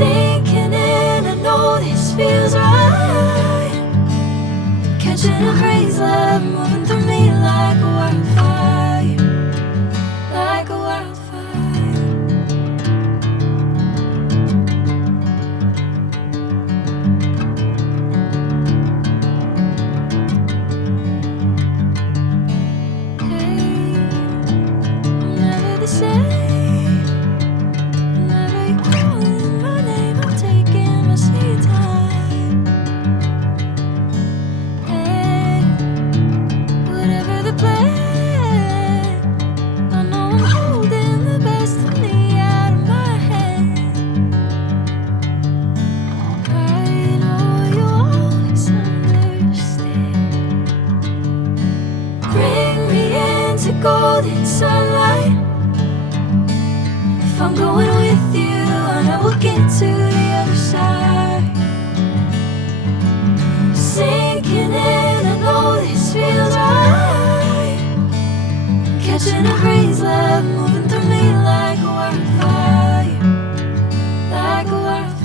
sinking in. I know this feels right. Catching a crazy love moving through me like a wildfire, like a wildfire. Hey, I'm never the same. Whenever you're calling my name, I'm taking my sweet time. Hey, whatever the plan, I know I'm holding the best of me out of my hand. I know you always understand. Bring me into golden sunlight. If I'm going with you, I know we'll get to the other side. Sinking in, I know this feels right. Catching a crazy love moving through me like a wildfire, like a wildfire.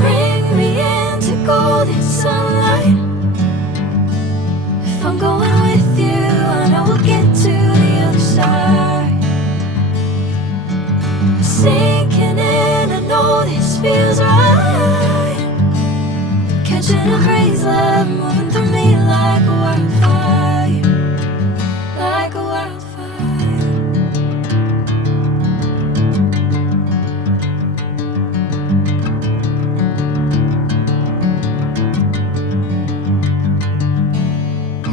Bring me into golden sunlight. If I'm going with you, I know we'll get to the other side. Sinking in, I know this feels right. Catching a crazy love moving through me like a wildfire, like a wildfire.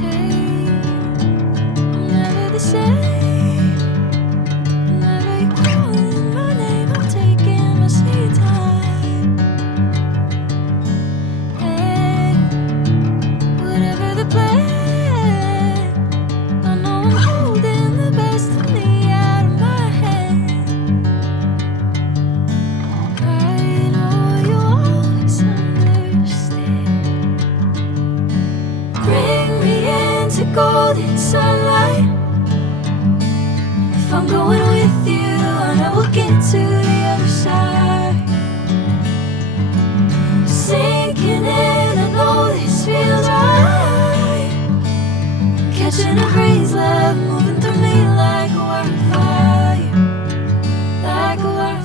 Hey, I'm never the same. Whenever you're calling my name, I'm taking my sweet time. Hey, whatever the plan, I know I'm holding the best of me out of my hand. I know you always understand. Bring me into golden sunlight. If I'm going with you, I know we'll get to the other side. Sinking in, I know this feels right. Catching a crazy love moving through me like a wildfire, like a wildfire.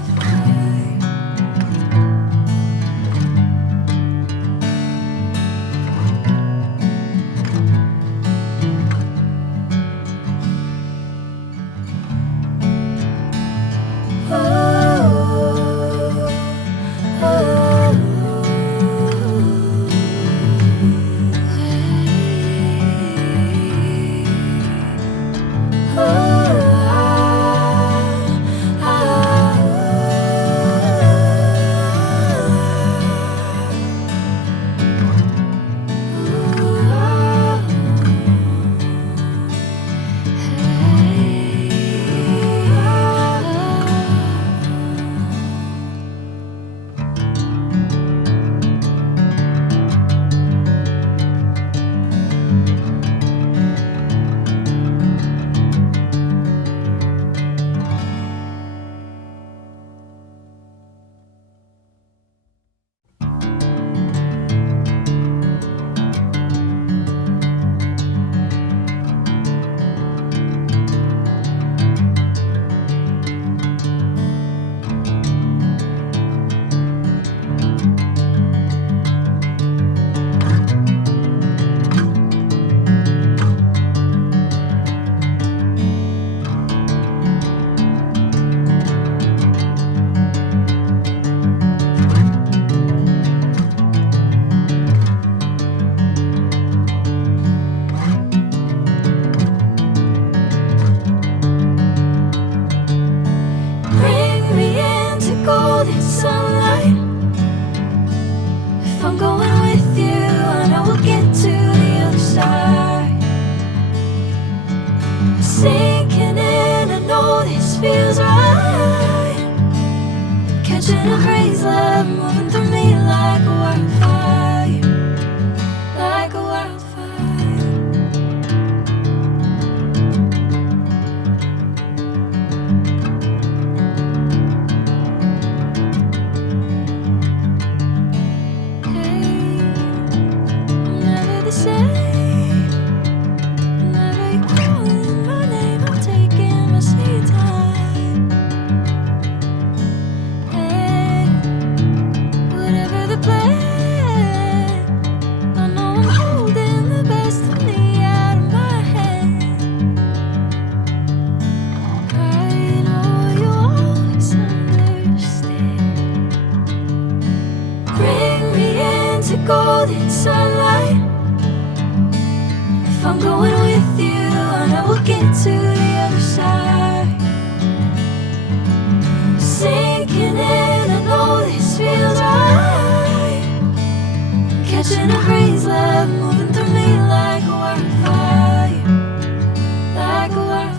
golden sunlight. If I'm going with you, I know we'll get to the other side. Sinking in, I know this feels right. Catching a crazy love moving through me like a wildfire, like a wildfire. Golden sunlight. If I'm going with you, I know we'll get to the other side. Sinking in, I know this feels right. Catching a crazy love moving through me like a wildfire, like a wildfire.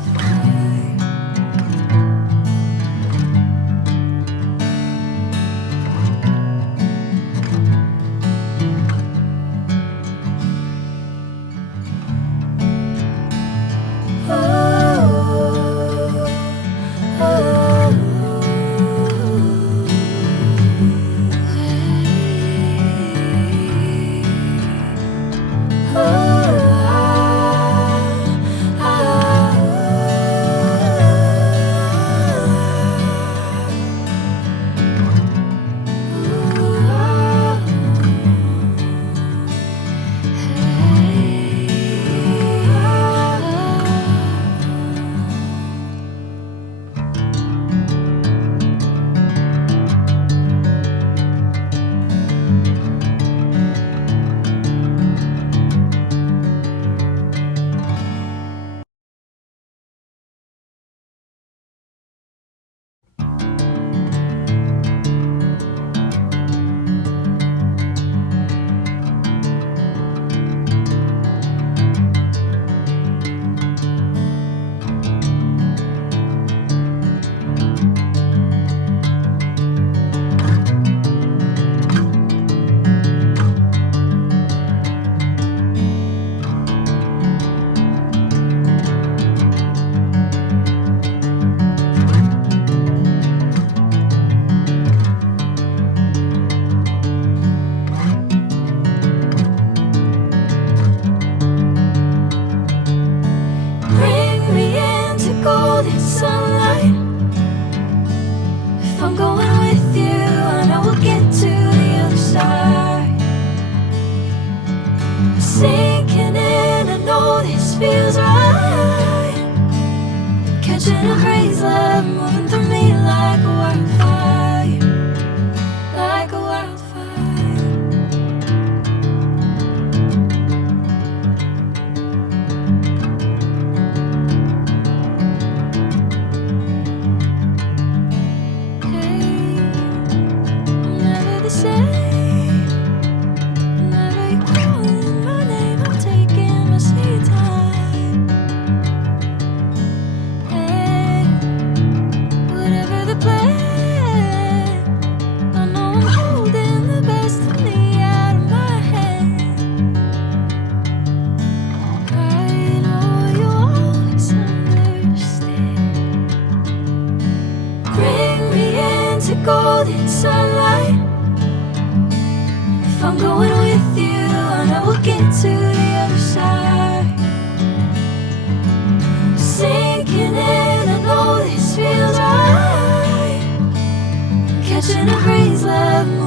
Golden sunlight. If I'm going with you, I know we'll get to the other side. Sinking in, I know this feels right. Catching a crazy love moving through me like a wildfire, like a wildfire. Golden sunlight. If I'm going with you, I know we'll get to the other side. Sinking in, I know this feels right. Catching a crazy love.